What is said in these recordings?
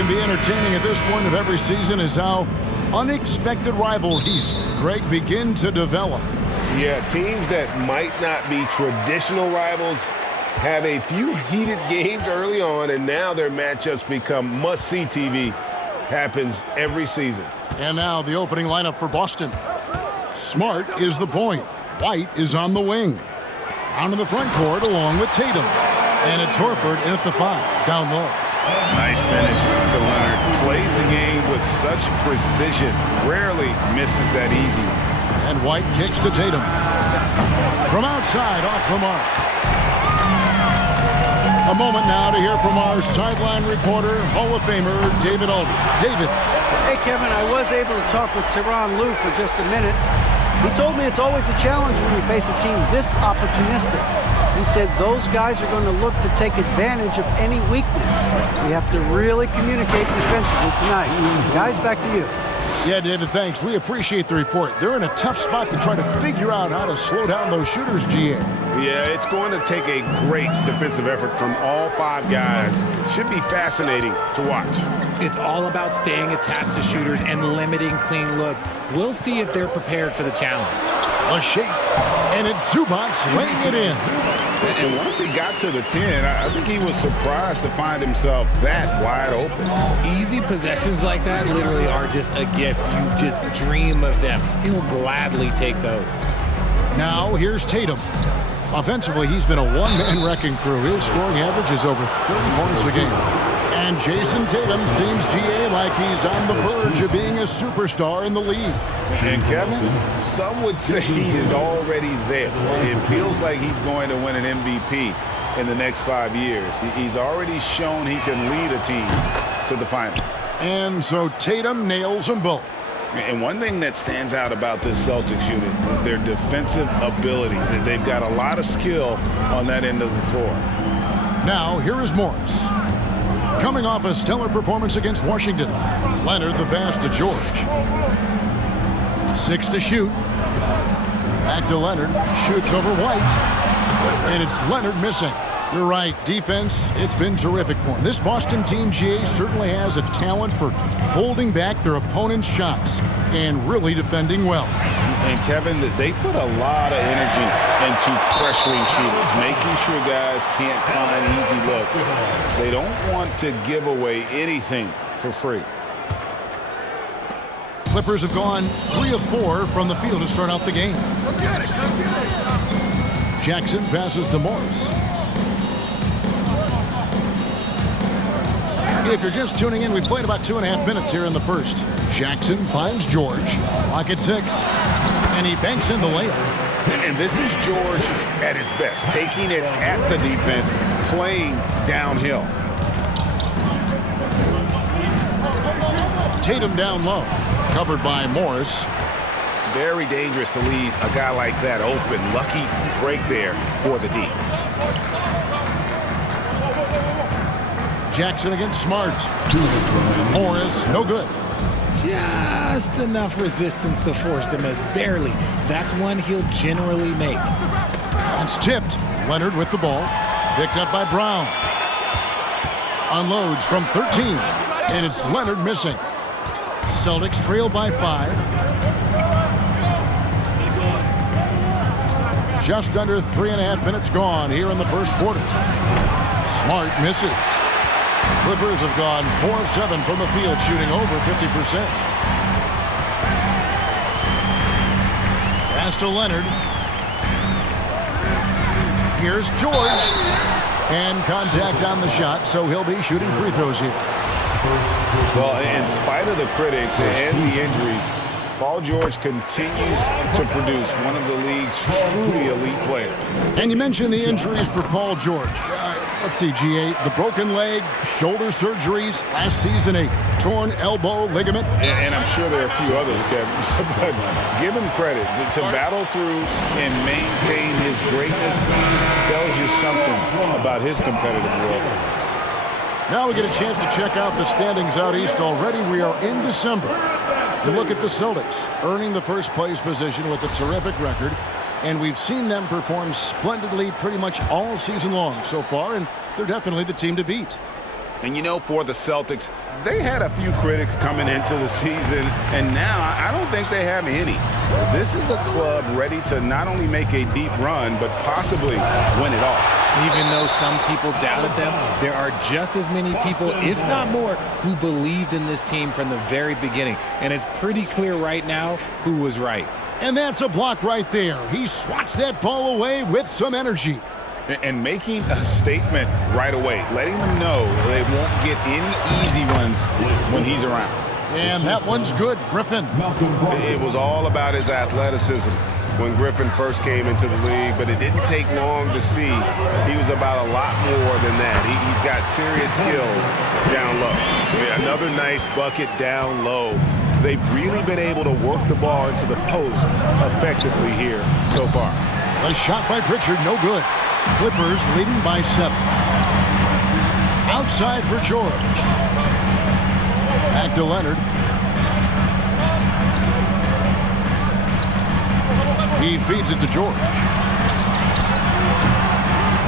can be entertaining at this point of every season is how unexpected rivalries, Greg, begin to develop. Yeah, teams that might not be traditional rivals have a few heated games early on, and now their matchups become must-see TV. Happens every season. And now the opening lineup for Boston. Smart is the point. White is on the wing. Onto the front court along with Tatum. And it's Horford in at the 5, down low. Nice finish for Leonard. Plays the game with such precision. Rarely misses that easy. And White kicks to Tatum. From outside, off the mark. A moment now to hear from our sideline reporter, Hall of Famer, David Aldridge. David. Hey, Kevin, I was able to talk with Tyronn Lue for just a minute. He told me it's always a challenge when you face a team this opportunistic. He said those guys are going to look to take advantage of any weakness. We have to really communicate defensively tonight. Guys, back to you. Yeah, David, thanks. We appreciate the report. They're in a tough spot to try to figure out how to slow down those shooters, GA. Yeah, it's going to take a great defensive effort from all 5 guys. Should be fascinating to watch. It's all about staying attached to shooters and limiting clean looks. We'll see if they're prepared for the challenge. A shake, and it's Zubac laying it in. And once he got to the 10, I think he was surprised to find himself that wide open. Easy possessions like that literally are just a gift. You just dream of them. He'll gladly take those. Now here's Tatum. Offensively, he's been a one-man wrecking crew. His scoring average is over 30 points a game. And Jason Tatum seems, GA, like he's on the verge of being a superstar in the league. And Kevin, some would say he is already there. It feels like he's going to win an MVP in the next 5 years. He's already shown he can lead a team to the finals. And so Tatum nails them both. And one thing that stands out about this Celtics unit, their defensive abilities. They've got a lot of skill on that end of the floor. Now, here is Morris. Coming off a stellar performance against Washington. Leonard the pass to George. 6 to shoot. Back to Leonard. Shoots over White. And it's Leonard missing. You're right. Defense, it's been terrific for him. This Boston team, GA, certainly has a talent for holding back their opponent's shots and really defending well. And Kevin, they put a lot of energy into pressuring shooters, making sure guys can't find easy looks. They don't want to give away anything for free. Clippers have gone 3 of 4 from the field to start out the game. Jackson passes to Morris. If you're just tuning in, we played about 2.5 minutes here in the first. Jackson finds George. Clock at 6. And he banks in the layup. And this is George at his best, taking it at the defense, playing downhill. Tatum down low. Covered by Morris. Very dangerous to leave a guy like that open. Lucky break there for the D. Jackson against Smart. Morris, no good. Just enough resistance to force them as barely. That's one he'll generally make. It's tipped. Leonard with the ball. Picked up by Brown. Unloads from 13. And it's Leonard missing. Celtics trail by 5. Just under 3.5 minutes gone here in the first quarter. Smart misses. Clippers have gone 4 of 7 from the field, shooting over 50%. Pass to Leonard. Here's George. And contact on the shot, so he'll be shooting free throws here. Well, in spite of the critics and the injuries, Paul George continues to produce one of the league's truly elite players. And you mentioned the injuries for Paul George. Let's see, GA, the broken leg, shoulder surgeries, last season a torn elbow ligament. And I'm sure there are a few others, Kevin. But give him credit. To battle through and maintain his greatness tells you something about his competitive world. Now we get a chance to check out the standings out east already. We are in December. You look at the Celtics, earning the first place position with a terrific record. And we've seen them perform splendidly pretty much all season long so far, and they're definitely the team to beat. And you know, for the Celtics, they had a few critics coming into the season, and now I don't think they have any. This is a club ready to not only make a deep run, but possibly win it all. Even though some people doubted them, there are just as many people, if not more, who believed in this team from the very beginning. And it's pretty clear right now who was right. And that's a block right there. He swats that ball away with some energy. And making a statement right away, letting them know they won't get any easy ones when he's around. And that one's good, Griffin. It was all about his athleticism when Griffin first came into the league, but it didn't take long to see he was about a lot more than that. He's got serious skills down low. Another nice bucket down low. They've really been able to work the ball into the post effectively here so far. A shot by Pritchard, no good. Clippers leading by 7. Outside for George. Back to Leonard. He feeds it to George.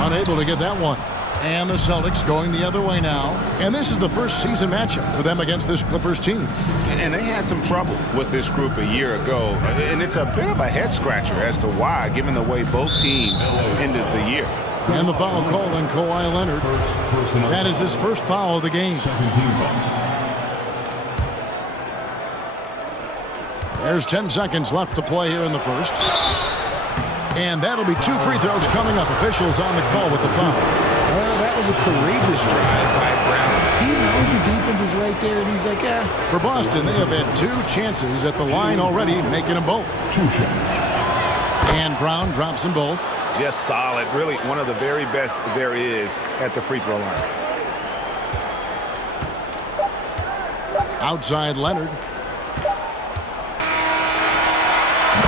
Unable to get that one. And the Celtics going the other way now. And this is the first season matchup for them against this Clippers team. And they had some trouble with this group a year ago. And it's a bit of a head-scratcher as to why, given the way both teams ended the year. And the foul called on Kawhi Leonard. That is his first foul of the game. There's 10 seconds left to play here in the first. And that'll be 2 free throws coming up. Officials on the call with the foul. Well, that was a courageous drive by Brown. He knows the defense is right there, and he's like, yeah. For Boston, they have had 2 chances at the line already, making them both. And Brown drops them both. Just solid. Really one of the very best there is at the free throw line. Outside Leonard.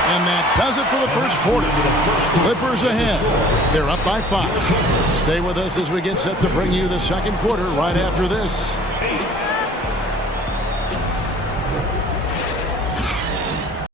And that does it for the first quarter. Clippers ahead. They're up by 5. Stay with us as we get set to bring you the second quarter right after this.